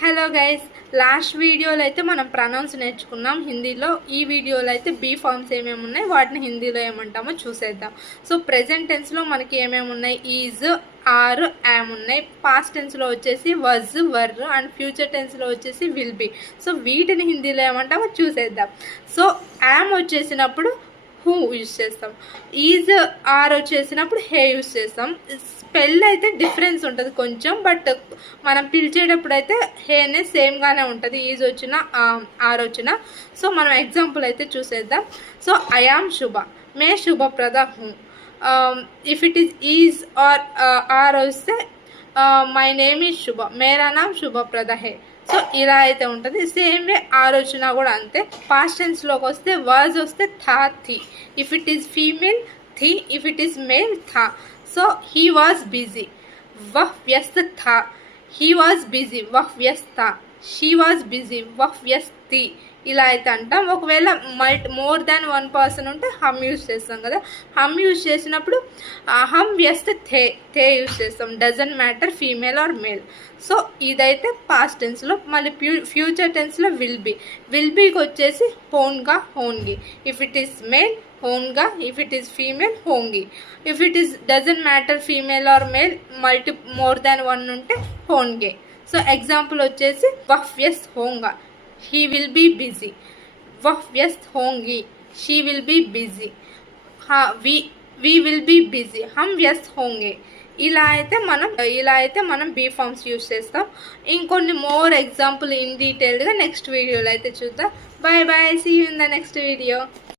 Hello guys, last వీడియోలో అయితే మనం ప్రొనౌన్స్ నేర్చుకున్నాం హిందీలో. ఈ వీడియోలో అయితే బీ ఫార్మ్స్ ఏమేమి ఉన్నాయి, వాటిని హిందీలో ఏమంటామో చూసేద్దాం. సో ప్రెజెంట్ టెన్స్లో మనకి ఏమేమి ఉన్నాయి, ఈజ్, ఆర్, యామ్ ఉన్నాయి. పాస్ట్ టెన్స్లో వచ్చేసి వజ్, వర్, అండ్ ఫ్యూచర్ టెన్స్లో వచ్చేసి విల్ బీ. సో వీటిని హిందీలో ఏమంటామో చూసేద్దాం. సో యామ్ వచ్చేసినప్పుడు హూ యూజ్ చేస్తాం, ఈజ్, ఆర్ వచ్చేసినప్పుడు హే యూజ్ చేస్తాం. స్పెల్ అయితే డిఫరెన్స్ ఉంటుంది కొంచెం, బట్ మనం పిలిచేటప్పుడు అయితే హేనే సేమ్గానే ఉంటుంది, ఈజ్ వచ్చిన ఆర్ వచ్చిన. సో మనం ఎగ్జాంపుల్ అయితే చూసేద్దాం. సో ఐ యామ్ శుభ, మే శుభప్రద హూ. If it is are are వస్తే మై నేమ్ ఈజ్ శుభ, మేరా నామ్ శుభప్రద హే. సో ఇలా అయితే ఉంటుంది. సేమ్ వే ఆర్ వచ్చినా కూడా అంతే. పాస్ట్ టెన్స్లోకి వస్తే వాజ్ వస్తే థా, థీ. ఇఫ్ ఇట్ ఈస్ ఫీమేల్ థీ, ఇఫ్ ఇట్ ఈస్ మేల్ థా. సో హీ వాజ్ బిజీ, వహ్ వ్యస్త థా. హీ వాజ్ బిజీ, వహ్ వ్యస్త. షీ వాజ్ బిజీ, వహ్ వ్యస్తి. ఇలా అయితే అంటాం. ఒకవేళ మోర్ దాన్ వన్ పర్సన్ ఉంటే హమ్ యూజ్ చేస్తాం కదా. హమ్ యూజ్ చేసినప్పుడు హమ్ వ్యస్త థే, థే యూజ్ చేస్తాం. Doesn't matter female or male. So ఇదైతే పాస్ట్ టెన్స్లో. మళ్ళీ ఫ్యూచర్ టెన్స్లో విల్ బీ. విల్ బీకి వచ్చేసి హోన్గా, హోన్గి. ఇఫ్ ఇట్ ఈస్ మేల్ హోన్గా, ఇఫ్ ఇట్ ఈస్ ఫీమేల్ హోంగి. If it is doesn't matter female or male, more than one ఉంటే హోన్గే. సో ఎగ్జాంపుల్ వచ్చేసి వహ్ వ్యస్ హోంగా, he will be busy. वह व्यस्त होंगी, she will be busy. हाँ, we will be busy, हम व्यस्त होंगे. ఇలా అయితే మనం బీ ఫార్మ్స్ యూజ్ చేస్తాం. ఇంకొన్ని మోర్ ఎగ్జాంపుల్ ఇన్ డీటెయిల్డ్గా నెక్స్ట్ వీడియోలో అయితే చూద్దాం. Bye bye, see you in the next video.